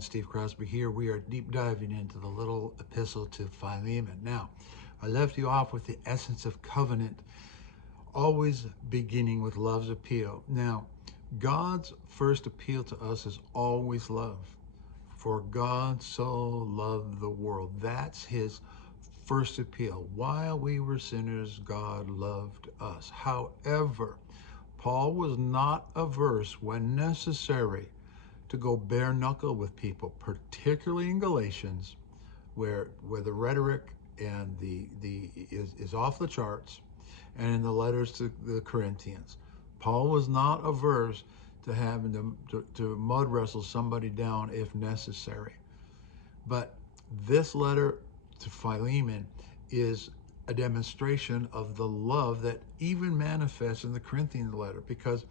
everyone. Steve Crosby here. We are deep diving into the little epistle to Philemon. Now, I left you off with the essence of covenant, always beginning with love's appeal. Now, God's first appeal to us is always love. For God so loved the world. That's his first appeal. While we were sinners, God loved us. However, Paul was not averse when necessary to go bare knuckle with people, particularly in Galatians, where the rhetoric and is off the charts, and in the letters to the Corinthians. Paul was not averse to having to mud wrestle somebody down if necessary. But this letter to Philemon is a demonstration of the love that even manifests in the Corinthian letter, because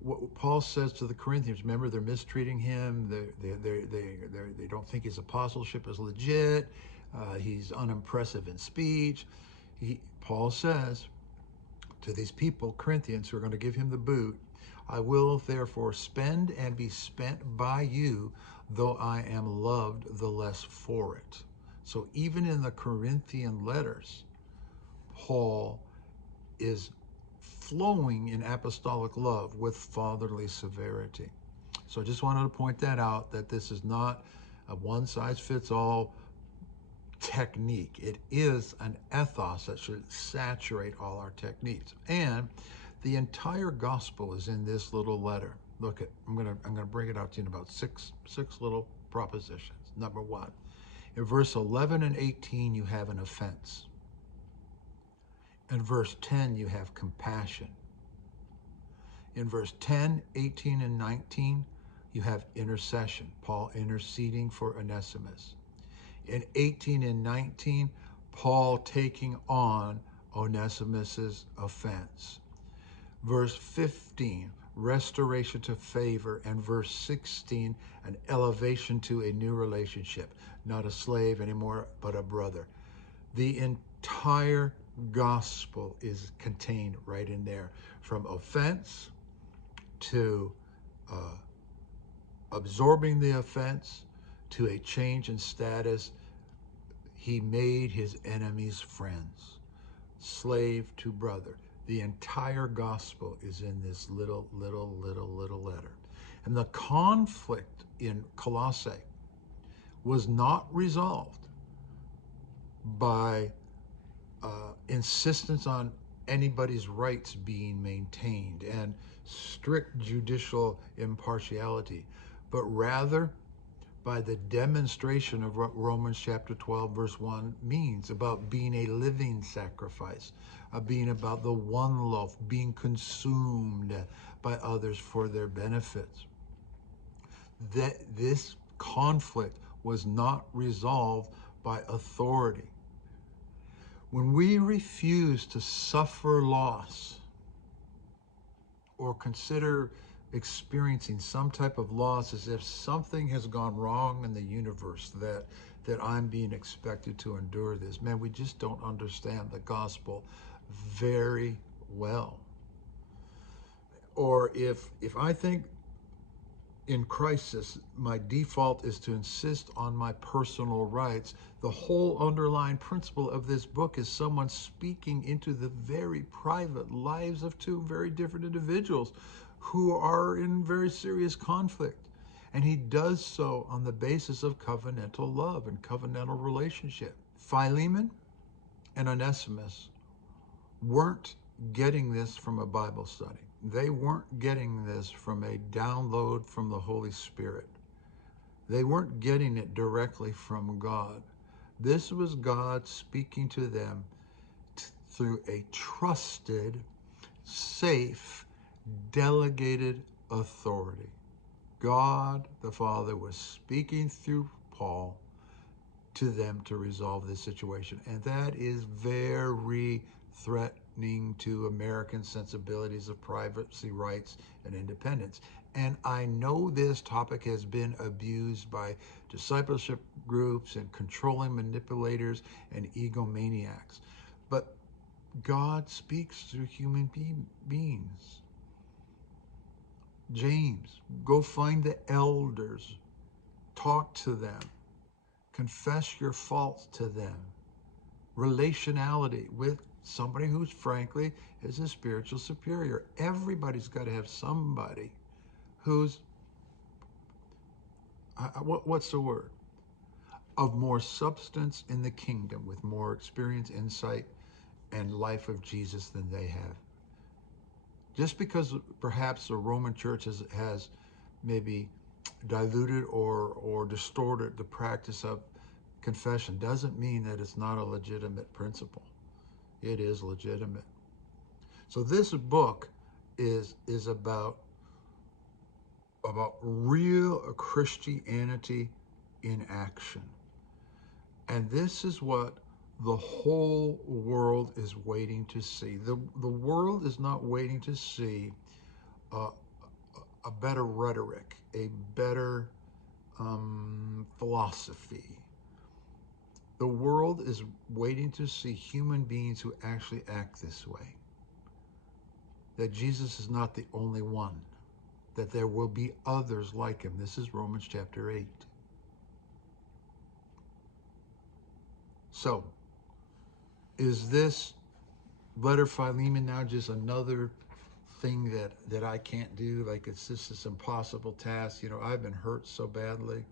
what Paul says to the Corinthians, remember, they're mistreating him. They don't think his apostleship is legit. He's unimpressive in speech. Paul says to these people, Corinthians, who are going to give him the boot, I will therefore spend and be spent by you, though I am loved the less for it. So even in the Corinthian letters, Paul is flowing in apostolic love with fatherly severity. So I just wanted to point that out, that this is not a one-size-fits-all technique. It is an ethos that should saturate all our techniques. And the entire gospel is in this little letter. Look at, I'm gonna bring it out to you in about six little propositions. Number one, in verse 11 and 18, you have an offense. In verse 10, you have compassion. In verse 10, 18, and 19, you have intercession, Paul interceding for Onesimus. In 18 and 19, Paul taking on Onesimus's offense. Verse 15, restoration to favor, and verse 16, an elevation to a new relationship, not a slave anymore, but a brother. The entire gospel is contained right in there, from offense to absorbing the offense to a change in status. He made his enemies friends, slave to brother. The entire gospel is in this little letter. And the conflict in Colossae was not resolved by insistence on anybody's rights being maintained and strict judicial impartiality, but rather by the demonstration of what Romans chapter 12 verse 1 means about being a living sacrifice, being about the one loaf, being consumed by others for their benefits. That this conflict was not resolved by authority. When we refuse to suffer loss or consider experiencing some type of loss as if something has gone wrong in the universe, that I'm being expected to endure this, man, we just don't understand the gospel very well. Or if I think in crisis, my default is to insist on my personal rights, the whole underlying principle of this book is someone speaking into the very private lives of two very different individuals who are in very serious conflict. And he does so on the basis of covenantal love and covenantal relationship. Philemon and Onesimus weren't getting this from a Bible study. They weren't getting this from a download from the Holy Spirit. They weren't getting it directly from God. This was God speaking to them through a trusted, safe, delegated authority. God the Father was speaking through Paul to them to resolve this situation. And that is very threatening to American sensibilities of privacy rights and independence. And I know this topic has been abused by discipleship groups and controlling manipulators and egomaniacs. But God speaks through human beings. James, go find the elders talk to them, confess your faults to them, relationality with somebody who's frankly is a spiritual superior. Everybody's got to have somebody who's, what's the word? Of more substance in the kingdom, with more experience, insight, and life of Jesus than they have. Just because perhaps the Roman church has maybe diluted or distorted the practice of confession doesn't mean that it's not a legitimate principle. It is legitimate. So this book is about real Christianity in action. And this is what the whole world is waiting to see. The world is not waiting to see a better rhetoric, a better philosophy. The world is waiting to see human beings who actually act this way. That Jesus is not the only one, that there will be others like him. This is Romans chapter 8. So, is this letter Philemon now just another thing that I can't do? Like it's just this impossible task? You know, I've been hurt so badly.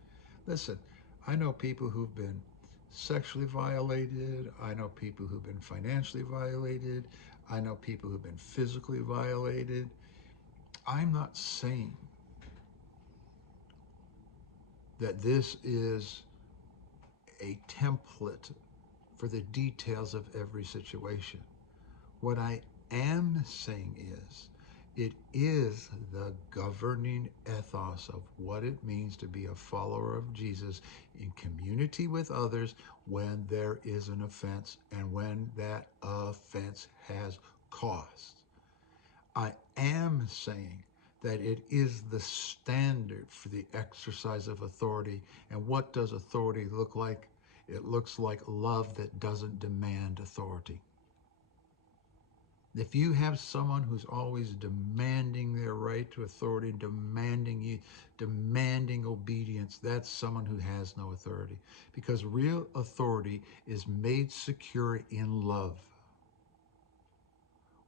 Listen, I know people who've been sexually violated. I know people who've been financially violated. I know people who've been physically violated. I'm not saying that this is a template for the details of every situation. What I am saying is, it is the governing ethos of what it means to be a follower of Jesus in community with others when there is an offense and when that offense has cost. I am saying that it is the standard for the exercise of authority. And what does authority look like? It looks like love that doesn't demand authority. If you have someone who's always demanding their right to authority, demanding obedience, that's someone who has no authority. Because real authority is made secure in love.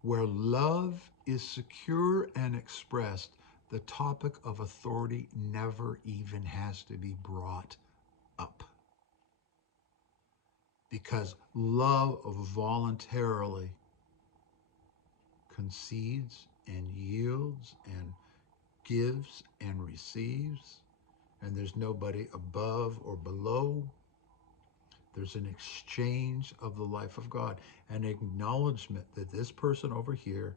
Where love is secure and expressed, the topic of authority never even has to be brought up. Because love voluntarily concedes and yields and gives and receives, and there's nobody above or below. There's an exchange of the life of God, an acknowledgement that this person over here,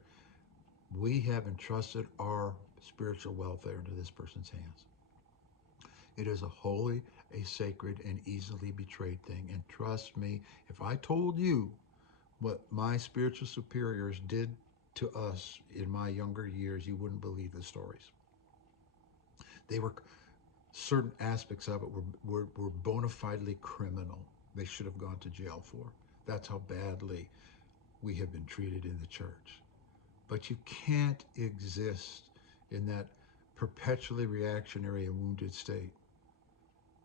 we have entrusted our spiritual welfare into this person's hands. It is a holy, a sacred, and easily betrayed thing. And trust me, if I told you what my spiritual superiors did to us in my younger years, you wouldn't believe the stories. They were, certain aspects of it were bona fidely criminal. They should have gone to jail for. That's how badly we have been treated in the church. But you can't exist in that perpetually reactionary and wounded state.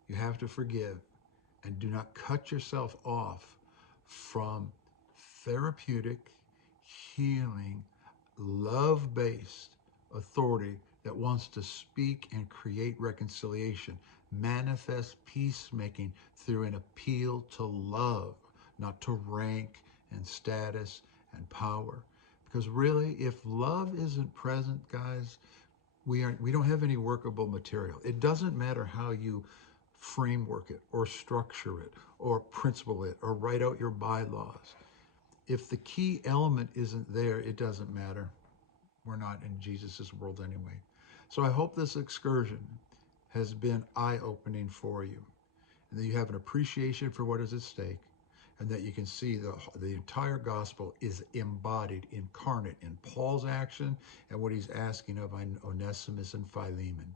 You have to forgive and do not cut yourself off from therapeutic, healing, love-based authority that wants to speak and create reconciliation, manifest peacemaking through an appeal to love, not to rank and status and power. Because really, if love isn't present, guys, we don't have any workable material. It doesn't matter how you framework it or structure it or principle it or write out your bylaws. If the key element isn't there, it doesn't matter. We're not in Jesus's world anyway. So I hope this excursion has been eye-opening for you, and that you have an appreciation for what is at stake, and that you can see the entire gospel is embodied, incarnate in Paul's action and what he's asking of Onesimus and Philemon.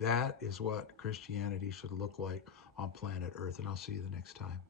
That is what Christianity should look like on planet Earth, and I'll see you the next time.